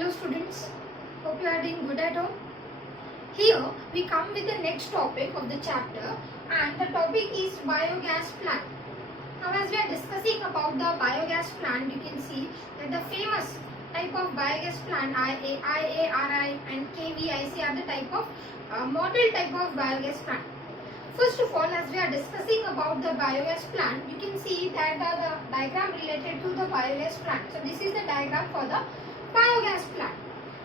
Hello students, hope you are doing good at home. Here we come with the next topic of the chapter, and the topic is biogas plant. Now as we are discussing about the biogas plant, you can see that the famous type of biogas plant IARI and KVIC are the type of model type of biogas plant. First of all, as we are discussing about the biogas plant, you can see that the diagram related to the biogas plant. So this is the diagram for the biogas plant,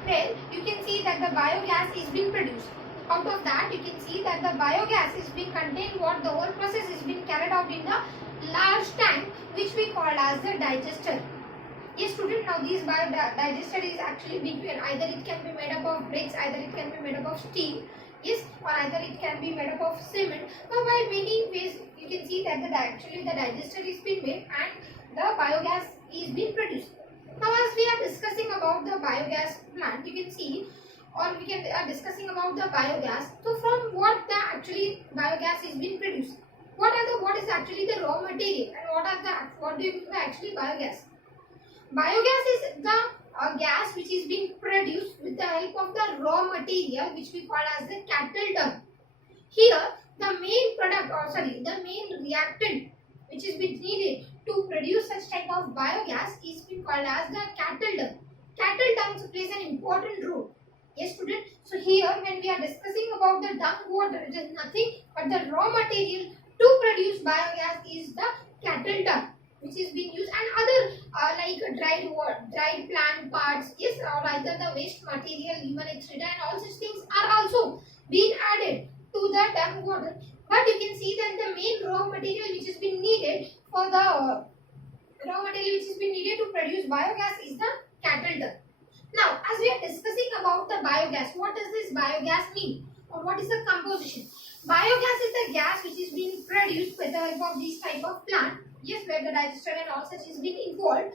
where you can see that the biogas is being produced. Out of that, you can see that the biogas is being contained, what the whole process is being carried out in the large tank, which we call as the digester. Yes student, now this digester is actually being made, either it can be made up of bricks, either it can be made up of steel, yes, or either it can be made up of cement. Now by many ways you can see that actually the digester is being made and the biogas is being produced. Now as we are discussing about the biogas plant, you can see, or we are discussing about the biogas. So from what the actually biogas is being produced, what is actually the raw material, and what do you mean by actually biogas? Biogas is the gas which is being produced with the help of the raw material, which we call as the cattle dung. Here the main product, the main reactant which is being needed to produce such type of biogas is being called as the cattle dung. Cattle dung plays an important role. Yes student, so here when we are discussing about the dung water, it is nothing but the raw material to produce biogas is the cattle dung, which is being used, and other like dried plant parts, yes, or either the waste material, human excreta, and all such things are also being added to the dung water. But you can see that the main raw material which is being needed for the to produce biogas is the cattle dung. Now, as we are discussing about the biogas, what does this biogas mean, or what is the composition? Biogas is the gas which is being produced with the help of this type of plant, yes, where the digester and all such is being involved.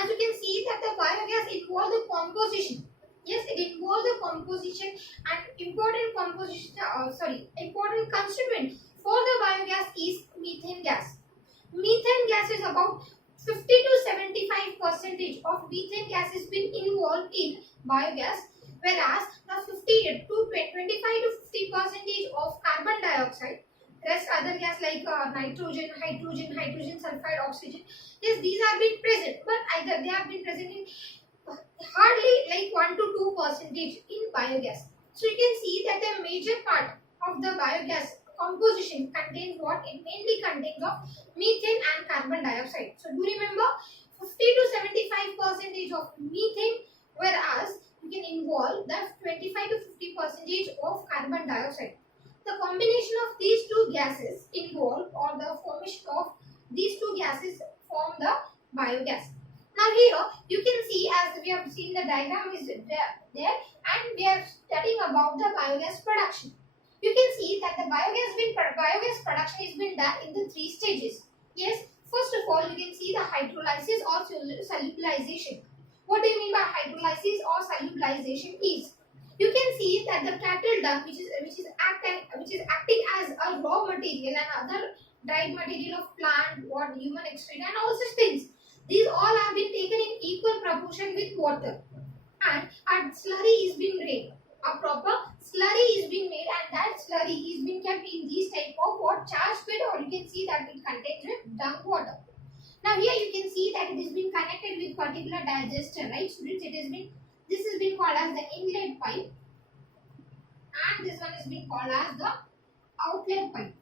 As you can see that the biogas involves the composition. Yes, it involves the composition, and important constituent for the biogas is methane gas. Methane gas is about 50 to 75% of methane gas is been involved in biogas, whereas the 25 to 50% of carbon dioxide, rest other gas like nitrogen, hydrogen sulfide, oxygen, yes, these have been present, but either they have been present in hardly like 1 to 2% in biogas. So you can see that the major part of the biogas composition contains what? It mainly contains of methane and carbon dioxide. So do remember, 50 to 75% of methane, whereas you can involve the 25 to 50% of carbon dioxide. The combination of these two gases involved, or the formation of these two gases form the biogas. Now here you can see, as we have seen, the diagram is there and we are studying about the biogas production. You can see that the biogas production is being done in the 3 stages. Yes, first of all you can see the hydrolysis or solubilization. What do you mean by hydrolysis or solubilization is? You can see that the cattle dung, which is acting as a raw material and other dried material of plant, human excreta, and all such things, these all have been taken in equal proportion with water, and a slurry is being made. A proper slurry is being made, and that slurry is being kept in this type of charged bed, or you can see that it contains with dung water. Now here you can see that it is being connected with particular digester, right students? This is being called as the inlet pipe, and this one is being called as the outlet pipe.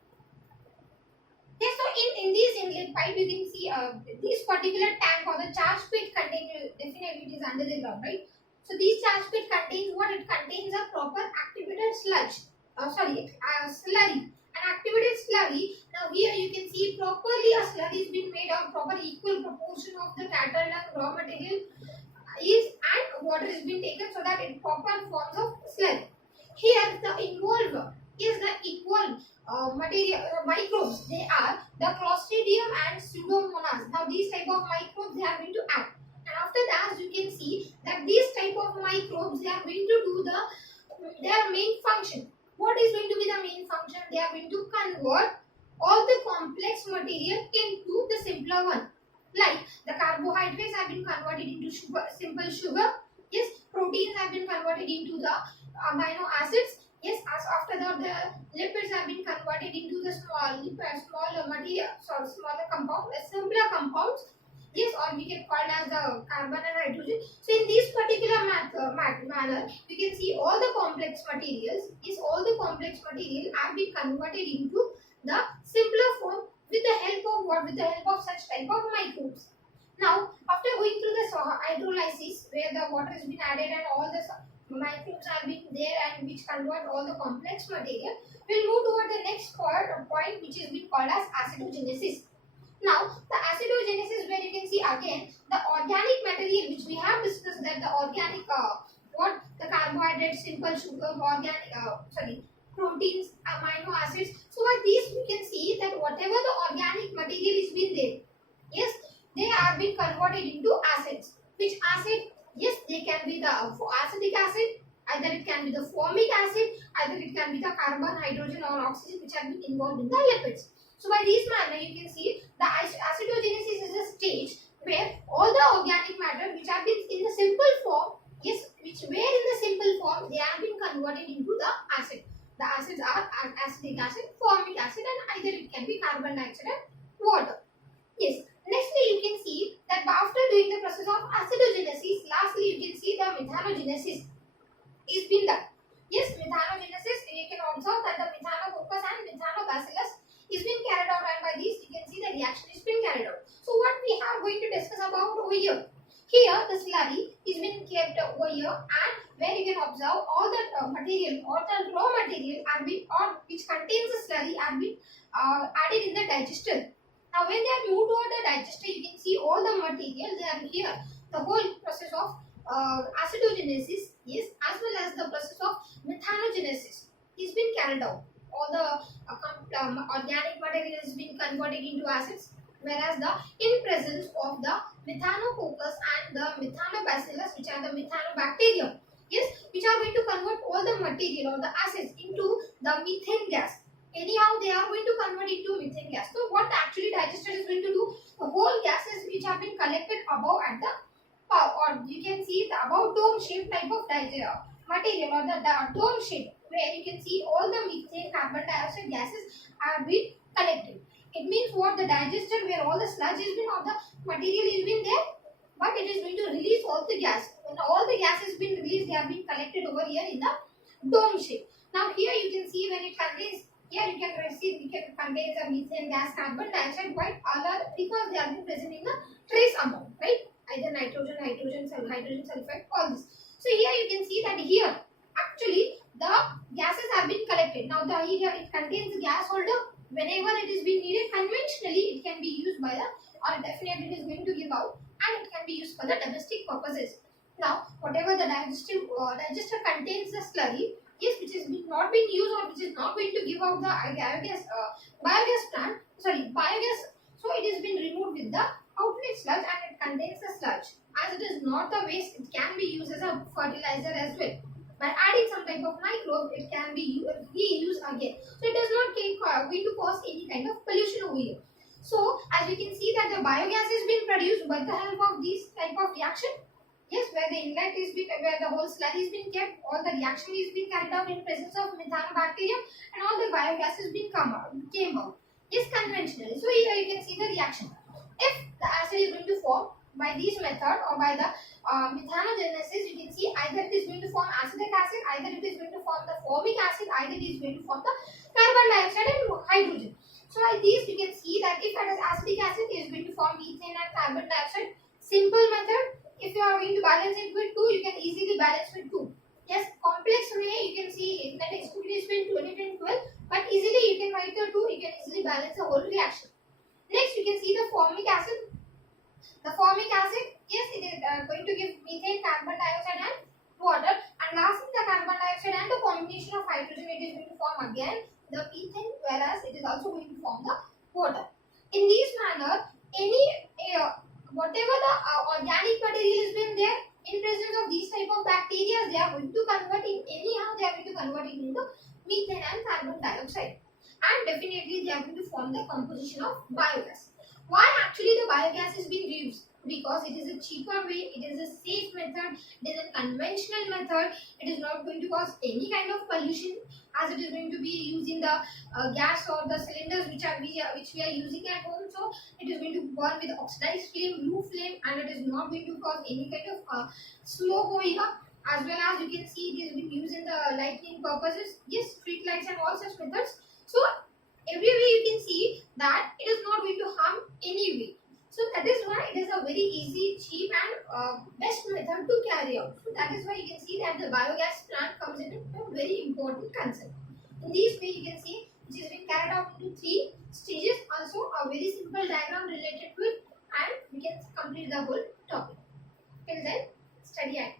Yes, so in this inlet pipe you can see this particular tank or the charge pit contains, definitely it is under the ground, right? So this charge pit contains what? It contains a proper activated slurry. An activated slurry. Now here you can see properly a slurry is being made of proper equal proportion of the cattle dung raw material and water is being taken, so that it proper forms of slurry. Here the involved is the equal microbes. They are the Clostridium and Pseudomonas. Now these type of microbes, they are going to act, and after that you can see that these type of microbes, they are going to do their main function. What is going to be the main function? They are going to convert all the complex material into the simpler one. Like the carbohydrates have been converted into simple sugar, Yes, proteins have been converted into the amino acids. Yes, as after that the lipids have been converted into the smaller material, so smaller compounds, simpler compounds. Yes, or we can call it as the carbon and hydrogen. So in this particular manner, we can see all the complex materials. Yes, all the complex material have been converted into the simpler form with the help of what? With the help of such type of microbes. Now, after going through the hydrolysis, where the water has been added and all the microbes have been there and which convert all the complex material, we'll move toward the next point which is being called as acetogenesis. Now, the acetogenesis, where you can see again the organic material which we have discussed, that the organic the carbohydrates, simple sugar, organic proteins, amino acids. So by these we can see that whatever the organic material is been there, yes, they are being converted into acids. Which acid? Yes, they can be the acetic acid, either it can be the formic acid, either it can be the carbon, hydrogen or oxygen which have been involved in the lipids. So by this manner you can see the acetogenesis is a stage where all the organic matter which have been in the simple form, yes, which were in the simple form, they have been converted into the acid. The acids are acetic acid, formic acid, and either it can be carbon dioxide and water. Yes. Nextly, you can see that after doing the process of acetogenesis, lastly you can see the methanogenesis is been done. Yes, methanogenesis, you can observe that the methanococcus and methanobacillus is being carried out, and by this you can see the reaction is being carried out. So what we are going to discuss about over here. Here the slurry is being kept over here, and where you can observe all the material or the raw material are being, or which contains the slurry are being added in the digester. Now when they are moved over the digester, you can see all the material they are here. The whole process of acetogenesis, yes, as well as the process of methanogenesis is being carried out. All the organic material is being converted into acids, whereas the in presence of the methanococcus and the methanobacillus, which are the methanobacterium, yes, which are going to convert all the material or the acids into the methane gas. Anyhow, they are going to convert into methane gas. So what actually digester is going to do, the whole gases which have been collected above at the or you can see the above dome shape type of material, or the dome shape, where you can see all the methane, carbon dioxide gases are being collected. It means what? The digester, where all the sludge is been or the material is been there, but it is going to release all the gas. When all the gas has been released, they have been collected over here in the dome shape. Now here you can see when it contains, here you can receive, it can contain the methane gas, carbon dioxide, white other, because they are being present in the trace amount, right? Either nitrogen, hydrogen sulfide, all this. So here you can see that here actually the gases have been collected. Now the here it contains the gas holder. Whenever it is being needed conventionally, it can be used by the, or definitely it is going to give out, and it can be used for the domestic purposes. Now whatever the digester contains the slurry, yes, which is not being used or which is not going to give out the biogas plant, biogas, so it has been removed with the outlet sludge, and it contains the sludge. As it is not a waste, it can be used as a fertilizer as well. By adding some type of microbe, it can be reused again. So it does not going to cause any kind of pollution over here. So as we can see that the biogas is being produced by the help of this type of reaction. Yes, where the inlet is being, where the whole slurry is being kept, all the reaction is being carried out in presence of methanobacterium, and all the biogas is being came out. Yes, conventionally. So here you can see the reaction. If the acid is going to form by this method or by the methanogenesis, you can see either it is going to form acetic acid, either it is going to form the formic acid, either it is going to form the carbon dioxide and hydrogen. So like this, you can see that if it is acetic acid, it is going to form methane and carbon dioxide. Simple method. If you are going to balance it with 2, you can easily balance with 2. Yes, complex way you can see that is between 20 and 12, but easily you can write the 2, you can easily balance the whole reaction. Next, you can see the formic acid. The formic acid, yes, it is going to give methane, carbon dioxide and water. And lastly, the carbon dioxide and the combination of hydrogen, it is going to form again the methane, whereas it is also going to form the water. In this manner, any whatever the organic material has been there, in presence of these type of bacteria, they are going to convert in anyhow, they are going to convert it into methane and carbon dioxide. And definitely they are going to form the composition of biogas. Why actually the biogas is being reused? because it is a cheaper way, it is a safe method, it is a conventional method. It is not going to cause any kind of pollution, as it is going to be using the gas or the cylinders which we are using at home. So it is going to burn with oxidized flame, blue flame, and it is not going to cause any kind of smoke going up. As well as you can see, it is been used in the lighting purposes. Yes, street lights and all such methods. So every way you can see that it is not going to harm any way. So that is why it is a very easy, cheap and best method to carry out. So that is why you can see that the biogas plant comes into a very important concept. In this way you can see which has been carried out into 3 stages. Also a very simple diagram related to it, and we can complete the whole topic. Till then, study active.